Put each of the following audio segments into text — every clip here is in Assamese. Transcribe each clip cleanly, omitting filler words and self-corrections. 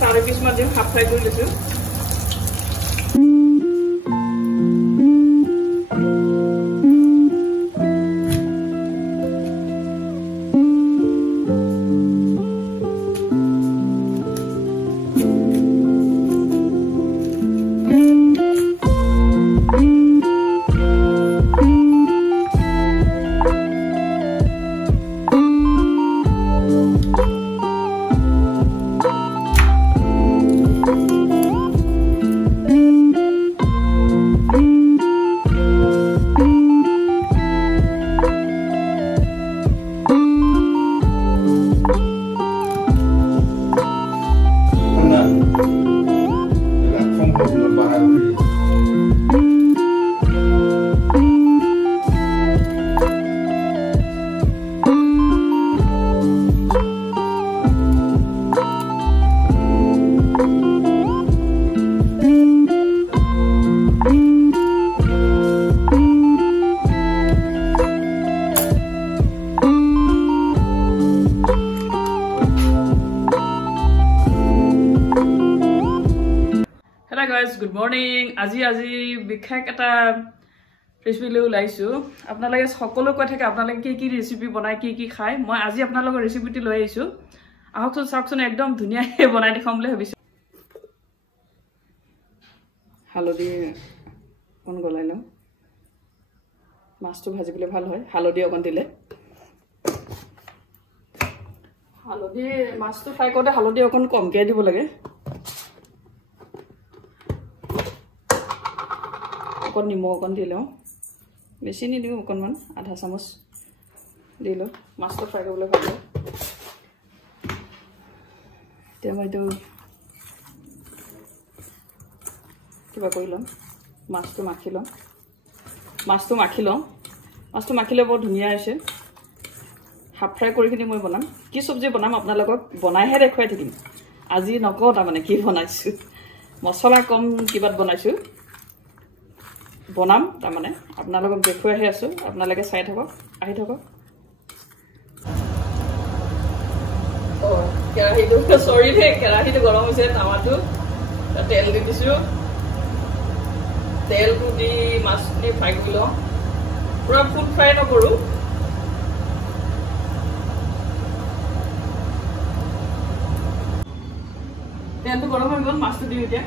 তাৰে কিছুমান দিম হাফ ফ্ৰাই কৰি লৈছো Good morning. আজি বিশেষ এটা ৰেচিপি লৈ লাইছো আপোনালোকে সকলো কৈ থাকে আপোনালোকে কি ৰেচিপি বনাই কি খায় মই আজি আপোনালোকৰ ৰেচিপিটি লৈ আইছো আহকচোন চাওকচোন একদম ধুনীয়াকৈ বনাই দেখাম বুলি ভাবিছো হালধি কোন গলাই লওঁ মাছটো ভাজিবলৈ ভাল হয় হালধি অকণ দিলে হালধি মাছটো ফ্ৰাই কৰোঁতে হালধি অকণ কমকৈ দিব লাগে অকণ নিমখ অকণ দি লওঁ বেছি নিদিওঁ অকণমান আধা চামুচ দি লওঁ মাছটো ফ্ৰাই কৰিবলৈ ভাল হয় এতিয়া মই এইটো কিবা কৰি ল'ম মাছটো মাখিলে বৰ ধুনীয়া হৈছে হাফ ফ্ৰাই কৰিখিনি মই বনাম কি চব্জি বনাম আপোনালোকক বনাইহে দেখুৱাই থাকিম আজি নকওঁ তাৰমানে কি বনাইছোঁ মছলা কম কিবাত বনাইছোঁ বনাম তাৰমানে আপোনালোকক দেখুৱাইহে আছো আপোনালোকে চাই থাকক আহি থাকক কেৰাহীটো সৰি দে কেৰাহীটো গৰম হৈছে টাৱাটো তেল দি দিছো তেলটো দি মাছখিনি ফ্ৰাই কৰি লওঁ পুৰা ফুল ফ্ৰাই নকৰোঁ তেলটো গৰম হৈ গ'ল মাছটো দিওঁ এতিয়া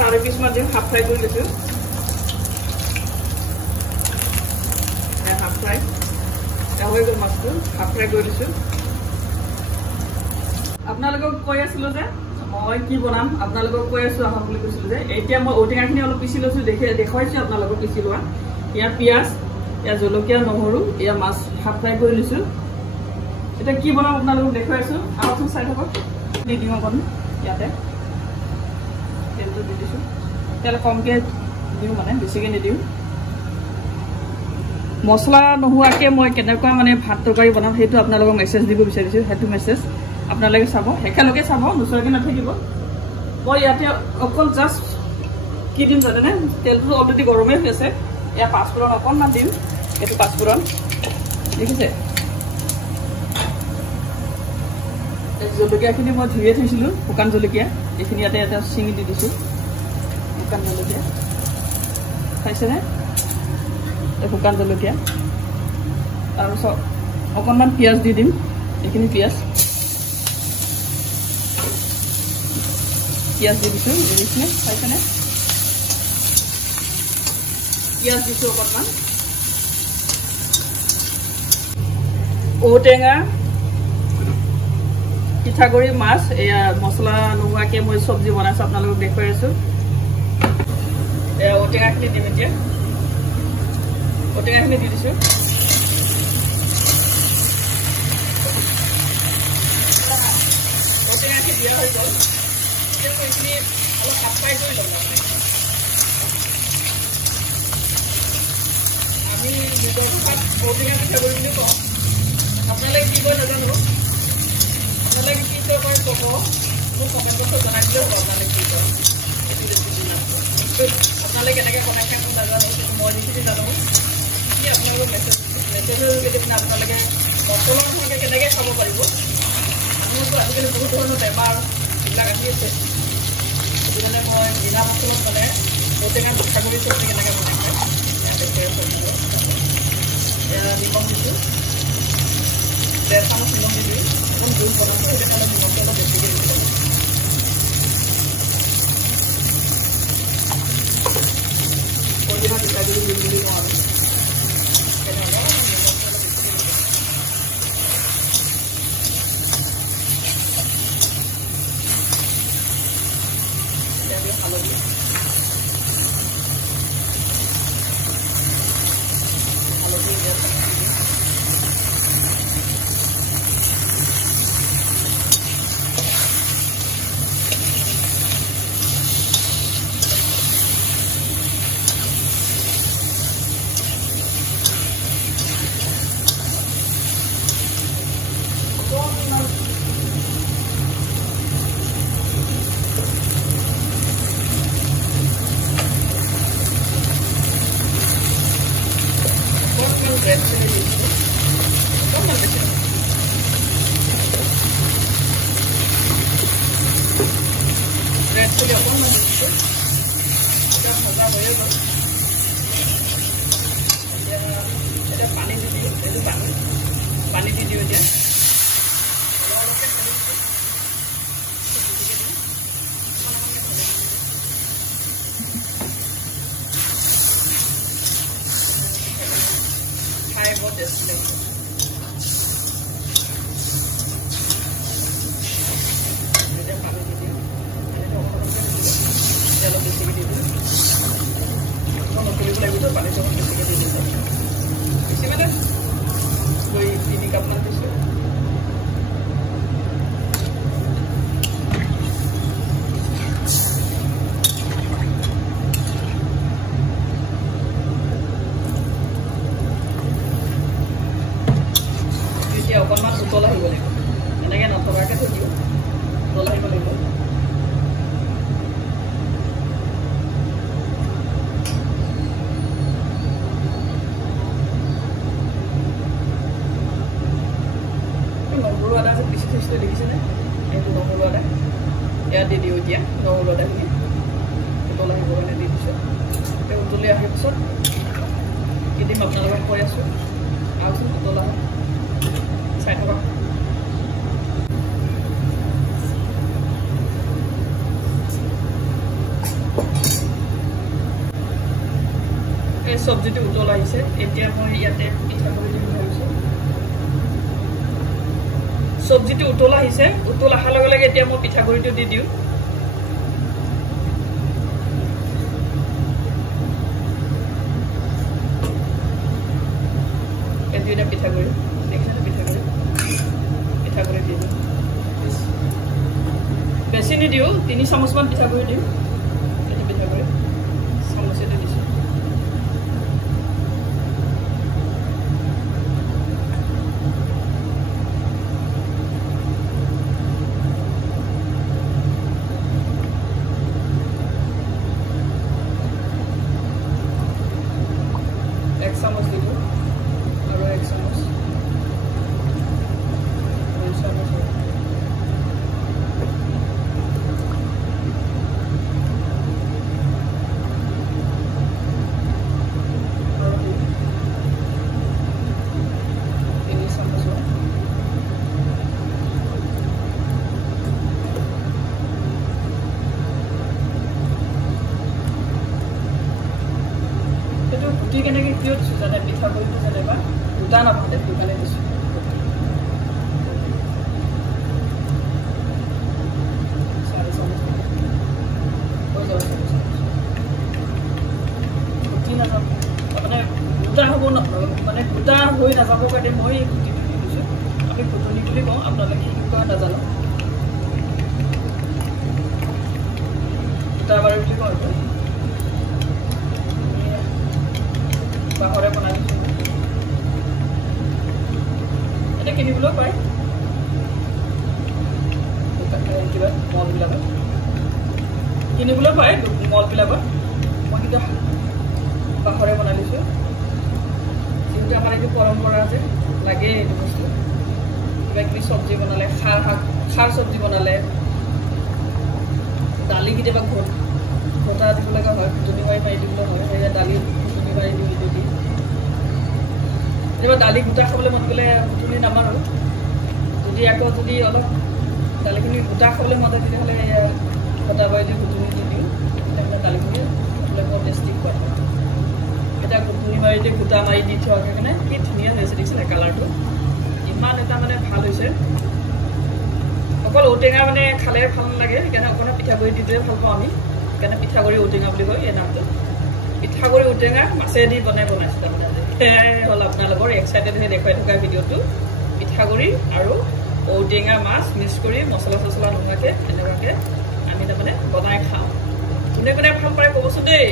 তাৰে কিছুমান দিম হাফ ফ্ৰাই কৰি লৈছো হাফ ফ্ৰাই হৈ গ'ল মাছটো হাফ ফ্ৰাই কৰি দিছো আপোনালোকক কৈ আছিলো যে মই কি বনাম আপোনালোকক কৈ আছো আহক বুলি কৈছিলো যে এতিয়া মই ঔটেঙাখিনি অলপ পিচি লৈছো দেখুৱাইছো আপোনালোকক পিচি লোৱা ইয়াৰ পিঁয়াজ ইয়াৰ জলকীয়া নহৰু ইয়াৰ মাছ হাফ ফ্ৰাই কৰি লৈছো এতিয়া কি বনাম আপোনালোকক দেখুৱাইছো আহকচোন চাই থাকক দি দিওঁ অকণ ইয়াতে তেলটো দি দিছোঁ তেল কমকৈ দিওঁ মানে বেছিকৈ নিদিওঁ মছলা নোহোৱাকৈ মই কেনেকুৱা মানে ভাত তৰকাৰী বনাম সেইটো আপোনালোকক মেছেজ দিব বিচাৰিছোঁ সেইটো মেছেজ আপোনালোকে চাব একেলগে চাব নোচোৱাকৈ নাথাকিব মই ইয়াতে অকল জাষ্ট কি দিম জানেনে তেলটো অলৰেডি গৰমেই হৈ আছে ইয়াত পাঁচফোৰণ অকণমান দিম এইটো পাঁচফোৰণ দেখিছে জলকীয়াখিনি মই ধুয়ে থৈছিলোঁ শুকান জলকীয়া এইখিনি ইয়াতে এটা ছিঙি দি দিছোঁ শুকান জলকীয়া খাইছেনে শুকান জলকীয়া তাৰপিছত অকণমান পিঁয়াজ দি দিম এইখিনি পিঁয়াজ দি দিছোঁ দেখিছেনে খাইছেনে পিঁয়াজ দিছোঁ অকণমান ঔটেঙা পিঠাগুড়ি মাছ এয়া মছলা নোহোৱাকৈ মই চব্জি বনাইছোঁ আপোনালোকক দেখুৱাই আছোঁ এয়া ঔটেঙাখিনি দিম এতিয়া ঔটেঙাখিনি দি দিছোঁ দিয়া হৈ গ'ল এতিয়া মই এইখিনি অলপ হাত ফ্ৰাই কৰি ল'ম আমি নিজৰ ভাত ঔটেঙা পিঠাগুড়ি বুলি কওঁ আপোনালোকে কি কয় নাজানো আপোনালোকে কি কয় ক'ব মোক কমেণ্ট বক্সত জনাই দিলেও হ'ব আপোনালোকে কি কয় এইটো ৰেচিপি আপোনালোকে কেনেকৈ বনাই খাই মই নাজানো কিন্তু মই যিখিনি জানো কি আপোনালোকক মেছেজৰ যোগেদি আপোনালোকে মছলা নোহোৱাকৈ কেনেকৈ খাব পাৰিব মানুহতো আজিকালি বহুত ধৰণৰ বেমাৰ এইবিলাক আহি আছে সেইটো কাৰণে মই বিনা মছলাত মানে ঔটেঙা পিঠাগুড়ি চব্জি কেনেকৈ বনাই খায় নিমখ দিছোঁ 1.5 চামুচ নিমখ দি দিওঁ অকণ জোল বনাইছোঁ সেইকাৰণে নিমখটো অলপ বেছিকৈ দিব লাগিব পদিনা পিঠাগুড়ি জোল বুলি কওঁ আমি হালধি red chili অকণমান দিছোঁ এতিয়া ভজা হৈয়ে গ'ল এতিয়া পানী দি দিওঁ এইটো পানী দি দিওঁ এতিয়া খাই বৰ টেষ্টি লাগিব এতিয়া পানী দি দিওঁ অলপ বেছিকৈ দি দিওঁ নকৰিব লাগিব পানী চব বেছিকৈ দি দিওঁ বেছি মানে 3 কাপমান দিছোঁ এতিয়া অকণমান উতল আহিব লাগিব এনেকৈ নথকাকৈ থৈ দিওঁ উতল আহিব লাগিব নহৰু আদা যে পিচি থৈছিলোঁ দেখিছেনে এইটো নহৰু আদা ইয়াত দি দিওঁ এতিয়া নহৰু আদাখিনি উতল আহিব কাৰণে দি দিছোঁ এই উতলি অহাৰ পিছত কি দিম আপোনালোকক কৈ আছোঁ আহকচোন উতল আহক চাই থকা এই চব্জিটো উতল আহিছে এতিয়া মই ইয়াতে পিঠাগুড়ি দিম ভাবিছোঁ চব্জিটো উতল আহিছে উতল অহাৰ লগে লগে এতিয়া মই পিঠাগুড়িটো দি দিওঁ এইটো এতিয়া পিঠাগুড়ি দেখিছেনে পিঠাগুড়ি দি দিওঁ বেছি নিদিওঁ 3 চামুচমান পিঠাগুড়ি দিওঁ এইটো পিঠাগুড়ি চামুচেটো দিছোঁ एक चामच दिलो और 1 चामच 2 चामच গুটি কেনেকৈ কিয় দিছোঁ জানে পিঠাগুড়িটো যেনিবা গোটা নাপাতে সেইটো কাৰণে দিছোঁ গুটি নাযাব মানে গোটা হ'ব মানে গোটা হৈ নাযাবৰ কাৰণে মই এই গুটিটো দি দিছোঁ আমি ঘুটনি বুলি কওঁ আপোনালোকে কি কয় নাজানো গোটা বাৰী বুলি কয় বাঁহৰে বনাই দিছোঁ এটা কিনিবলৈও পায় কিবা মলবিলাকত কিনিবলৈ পায় মলবিলাকত মই কিন্তু বাঁহৰে বনাই দিছোঁ যিহেতু আমাৰ এইটো পৰম্পৰা যে লাগে এইটো বস্তু কিবা কিবি চব্জি বনালে খাৰ চব্জি বনালে দালি কেতিয়াবা ঘটা দিব লগা হয় ঘুটনি মাৰি দিবলৈ হয় সেয়া দালি ঘুটনি মাৰি দি কেতিয়াবা দালি গোটা খাবলৈ মন গ'লে ঘুটনি নামাৰোঁ যদি আকৌ যদি অলপ দালিখিনি গোটা খাবলৈ মন যায় তেতিয়াহ'লে এয়া ঘটা বাৰী দি ঘুটনি দি দিওঁ তেতিয়াহ'লে দালিখিনি খাবলৈ বৰ টেষ্টি খোৱা হয় এতিয়া ঘুটনি মাৰি দি গোটা মাৰি দি থোৱাৰ কাৰণে কি ধুনীয়া হৈছে দেখিছিলে কালাৰটো ইমান এটা মানে ভাল হৈছে অকল ঔটেঙা মানে খালে ভাল নালাগে সেইকাৰণে অকণমান পিঠাগুড়ি দি দিলে ভাল পাওঁ আমি সেইকাৰণে পিঠাগুড়ি ঔটেঙা বুলি কয় এই নামটো পিঠাগুড়ি ঔটেঙা মাছেদি বনাইছোঁ তাৰমানে সেয়াই হ'ল আপোনালোকৰ এক্সাইটেড হৈ দেখুৱাই থকা ভিডিঅ'টো পিঠাগুড়ি আৰু ঔটেঙা মাছ মিক্স কৰি মছলা চছলা নোহোৱাকৈ এনেকুৱাকৈ আমি তাৰমানে বনাই খাওঁ কোনে কোনে ভাল পায় ক'বচোন দেই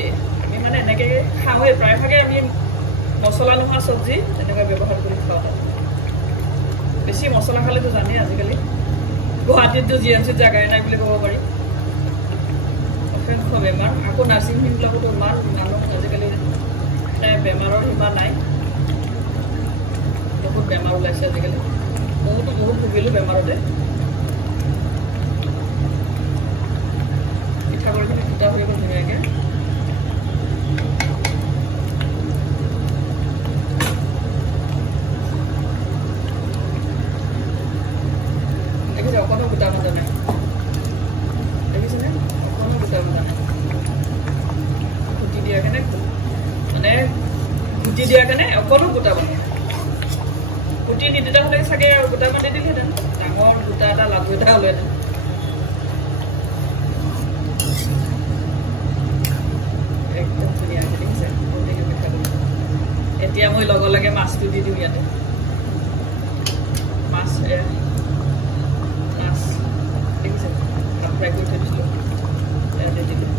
আমি মানে এনেকৈ খাওঁৱেই প্ৰায়ভাগে আমি মছলা নোহোৱা চব্জি এনেকুৱা ব্যৱহাৰ কৰি খাওঁ বেছি মছলা খালেতো জানেই আজিকালি গুৱাহাটীততো GMCত জাগাই নাই বুলি ক'ব পাৰি অসংখ্য বেমাৰ আকৌ নাৰ্ছিং হোমবিলাকতো ইমান মানুহ আজিকালি বেমাৰৰ সীমা নাই বহুত বেমাৰ ওলাইছে আজিকালি বহুত ভুগিলোঁ বেমাৰতে পিঠাগুড়িখিনি গোটা হৈ গ'ল ধুনীয়াকৈ দেখিছে অকণো গোটা ভজা নাই দেখিছেনে অকণো গোটা ভজা নাই ঘুটি দিয়াৰ কাৰণে মানে ঘুটি দিয়াৰ কাৰণে অকণো গোটা বনাই গুটি নিদিলে হ'লে চাগে গোটা মাটি দিলেহেঁতেন ডাঙৰ গোটা এটা লাডু এটা হ'লেহেঁতেন একদম ধুনীয়াকৈ দেখিছে এতিয়া মই লগে লগে মাছটো দি দিওঁ ইয়াতে মাছ দেখিছে হাফ ফ্ৰাই কৰি থৈ দিছিলোঁ ইয়াতে দিলোঁ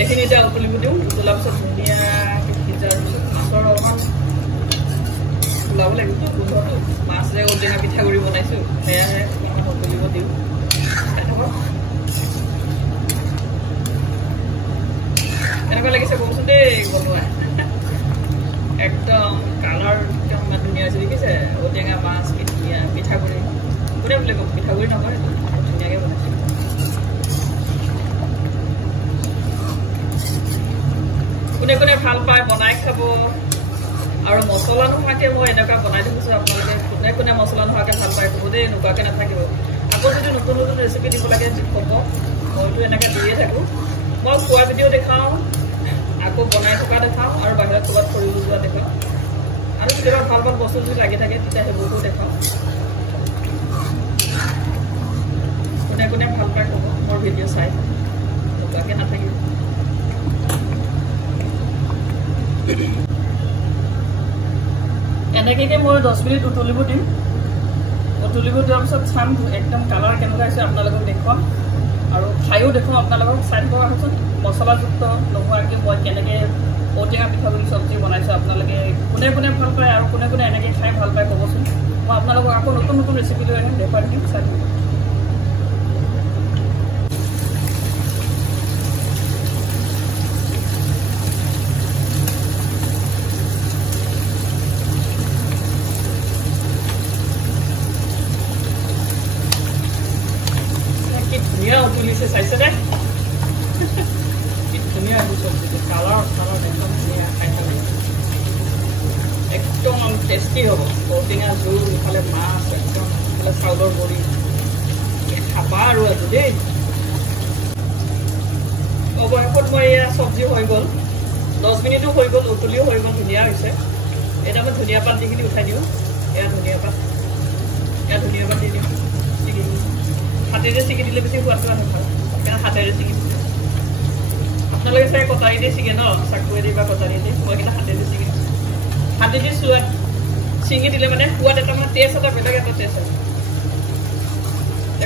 এইখিনি এতিয়া উতলিব দিওঁ উতলাৰ পিছত ধুনীয়াকৈ সিজাৰ পিছত মাছৰ অলপমান ওলাব লাগিব গোন্ধটো মাছ যে ঔটেঙা পিঠাগুড়ি বনাইছোঁ সেয়াহে অকণমান উতলিব দিওঁ কেনেকুৱা লাগিছে ক'বচোন দেই বনোৱা একদম কালাৰ ইমান ধুনীয়া হৈছে দেখিছে ঔটেঙা মাছ ধুনীয়া পিঠাগুড়ি কোনে বোলে ক'ম পিঠাগুড়ি নহয় ধুনীয়াকৈ বনাইছোঁ কোনে কোনে ভাল পায় বনাই খাব আৰু মছলা নোহোৱাকৈ মই এনেকুৱা বনাই দিছোঁ আপোনালোকে কোনে কোনে মছলা নোহোৱাকৈ ভাল পায় ক'ব দেই নোকোৱাকৈ নাথাকিব আকৌ যদি নতুন নতুন ৰেচিপি দিব লাগে ক'ব মইতো এনেকৈ দিয়ে থাকোঁ মই খোৱা ভিডিঅ' দেখাওঁ আকৌ বনাই থকা দেখাওঁ আৰু বাহিৰত ক'ৰবাত ফুৰিব যোৱা দেখাওঁ আৰু কেতিয়াবা ভাল ভাল বস্তু যদি লাগি থাকে তেতিয়া সেইবোৰতো দেখাওঁ কোনে কোনে ভাল পায় ক'ব মোৰ ভিডিঅ' চাই নোকোৱাকৈ নাথাকিব এনেকৈ মই 10 মিনিট উতলিব দিম উতলিব দিয়াৰ পিছত চাম একদম কালাৰ কেনেকুৱা হৈছে আপোনালোকক দেখুৱাম আৰু খায়ো দেখুৱাম আপোনালোকক চাই দিব আহকচোন মছলাযুক্ত নোহোৱাকৈ মই কেনেকৈ ঔটেঙা পিঠাগুড়ি চব্জি বনাইছোঁ আপোনালোকে কোনে কোনে ভাল পায় আৰু কোনে কোনে এনেকৈ খাই ভাল পায় ক'বচোন মই আপোনালোকক আকৌ নতুন নতুন ৰেচিপি লৈ আহিম দেখুৱাই দিম চাই দিব ধুনীয়া উতলিছে চাইছেনে কি ধুনীয়া চব্জিটো কালাৰ একদম ধুনীয়া খাই ভাল একদম টেষ্টি হ'ব ঔটেঙা জোল ইফালে মাছ একদম ইফালে চাউলৰ বড়ি খাবা আৰু আজি দেই অৱশেষত মই এয়া চব্জি হৈ গ'ল 10 মিনিটো হৈ গ'ল উতলিও হৈ গ'ল ধুনীয়া হৈছে এটা মই ধনিয়া পাত দিখিনি উঠাই দিওঁ এয়া ধনিয়া পাত দি দিওঁ হাতেৰে ছিগি দিলে বেছি সোৱাদটো আহে ভাল সেইকাৰণে হাতেৰে ছিগি আপোনালোকে চাগে কটাৰী দি ছিগে ন চাকুৱে দি বা কটাৰী দি মই কিন্তু হাতেৰে ছিগি হাতে দি সোৱাদ চিঙি দিলে মানে সোৱাদ এটা মানে টেষ্ট এটা বেলেগ এটা টেষ্ট আছে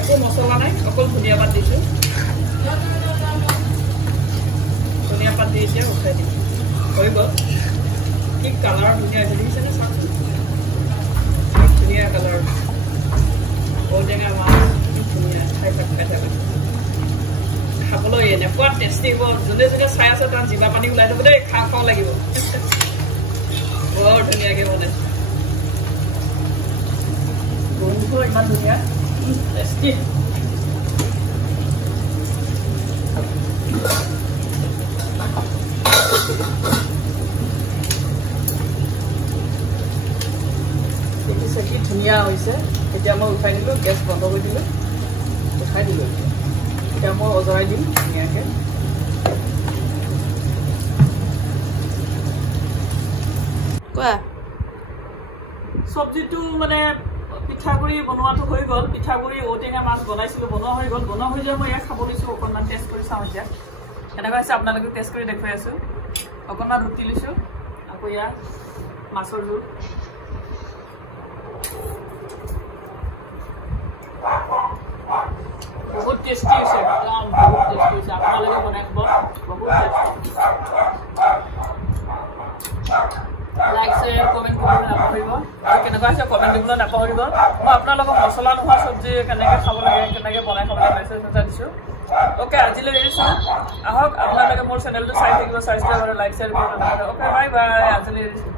একো মছলা নাই অকল ধনিয়া পাত দিছো ধনিয়া পাত দি এতিয়া উঠাই দিম হৈ গ'ল কি কালাৰ ধুনীয়া হৈছে দেখিছেনে চাওকচোন ধুনীয়া কালাৰ ঔটেঙা মাছ ধুনীয়া খাই থাকা খাবলৈ এনেকুৱা টেষ্টি হ'ব যোনে যোনে চাই আছে তাৰ জিভা পানী ওলাই যাব দেই খাওঁ লাগিব বৰ ধুনীয়াকৈ বনাইছে গোন্ধ ইমান ধুনীয়া টেষ্টি দেখিছে কি ধুনীয়া হৈছে এতিয়া মই উঠাই দিলোঁ গেছ বন্ধ কৰি দিলোঁ উঠাই দিলোঁ এতিয়া মই অজৰাই দিম ধুনীয়াকৈ কোৱা চব্জিটো মানে পিঠাগুড়ি বনোৱাটো হৈ গ'ল পিঠাগুড়ি ঔটেঙা মাছ বনাইছিলোঁ বনোৱা হৈ গ'ল বনোৱা হৈ যোৱা মই ইয়াক খাব লৈছোঁ অকণমান টেষ্ট কৰি চাওঁ এতিয়া কেনেকুৱা হৈছে আপোনালোকে টেষ্ট কৰি দেখুৱাই আছোঁ অকণমান ৰুটি লৈছোঁ আকৌ ইয়াত মাছৰ জোল বহুত টেষ্টি হৈছে একদম বহুত টেষ্টি হৈছে আপোনালোকে বনাই খাব বহুত টেষ্টি লাইক শ্বেয়াৰ কমেণ্ট কৰিবলৈ নাপাহৰিব আৰু কেনেকুৱা হৈছে কমেণ্ট দিবলৈ নাপাহৰিব মই আপোনালোকক মছলা নোহোৱা চব্জি কেনেকৈ খাব লাগে কেনেকৈ বনাই খাব লাগে মেছেজ এটা দিছোঁ অ'কে আজিলৈ এৰিছোঁ আহক আপোনালোকে মোৰ চেনেলটো চাই থাকিব ছাবস্ক্ৰাইব আৰু লাইক শ্বেয়াৰ কৰিব নাপাহৰিব অ'কে বাই বাই আজিলৈ এৰিছোঁ